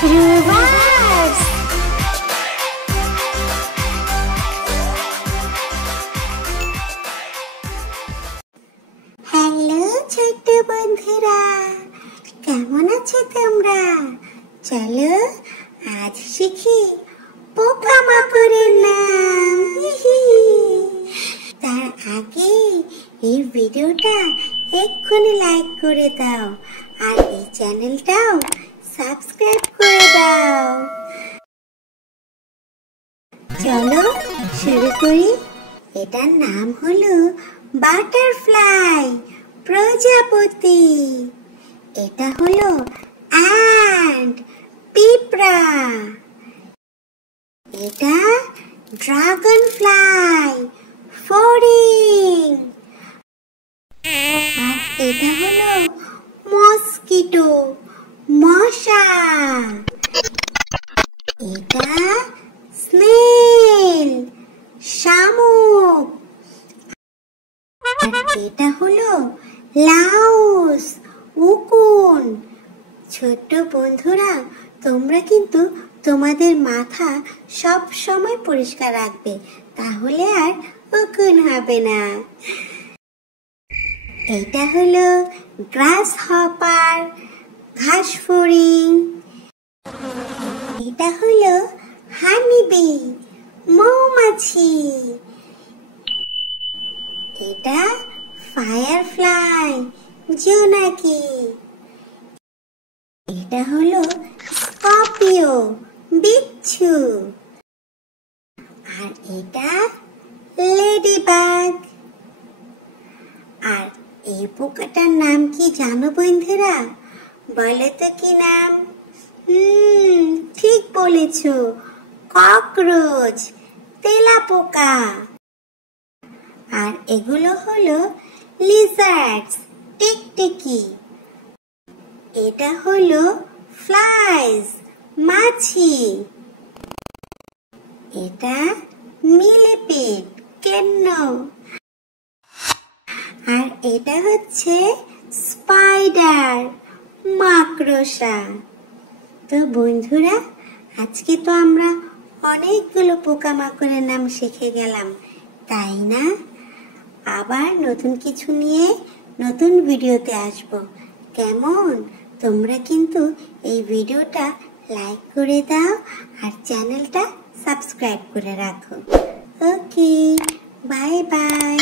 Reverse. Hello ছোট্ট বন্ধুরা, কেমন আছো তোমরা? চলো আজ শিখি পোকামাকড়ের নাম। তার আগে এই ভিডিওটা এক্ষুনি লাইক করে দাও আর এই চ্যানেলটাও সাবস্ক্রাইব করে দাও। চলো শুরু করি। এটার নাম হলো বাটারফ্লাই, প্রজাপতি। এটা হলো অ্যান্ট, পিঁপড়া। এটা ড্রাগন ফ্লাই, ফড়িং। আর এটা হলো মস্কিটো, মশা। এটা স্নেল, শামুক। আর এটা হলো লাউস, উকুন। ছোট্ট বন্ধুরা, তোমরা কিন্তু তোমাদের মাথা সব সময় পরিষ্কার রাখবে, তাহলে আর উকুন হবে না। এটা হলো গ্রাস হপার, ঘাস ফড়িং। এটা হলো হানিবি, মৌমাছি। এটা ফায়ারফ্লাই, জোনাকি। এটা হলো স্করপিও, বিচ্ছু। আর এটা লেডিবাগ। আর এই পোকাটার নাম কি জানো বন্ধুরা? বলো তো কি নাম? ঠিক বলেছ, ককরোচ, তেলাপোকা। আর এগুলো হলো লিজার্ডস, টিকটিকি। এটা হলো ফ্লাইজ, মাছি। এটা মিলিপিড, কেন্ন। আর এটা হচ্ছে স্পাইডার, মাকড়সা। তো বন্ধুরা, আজকে তো আমরা অনেকগুলো পোকামাকড়ের নাম শিখে গেলাম, তাই না? আবার নতুন কিছু নিয়ে নতুন ভিডিওতে আসব। কেমন? তোমরা কিন্তু এই ভিডিওটা লাইক করে দাও আর চ্যানেলটা সাবস্ক্রাইব করে রাখো। ওকে, বাই বাই।